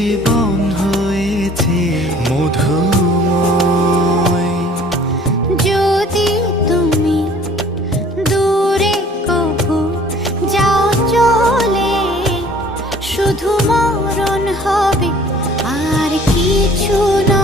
জীবন হয়েছে মধুময়। যদি তুমি দূরে কভু যাও চলে, শুধু মরণ হবে আর কিছু না।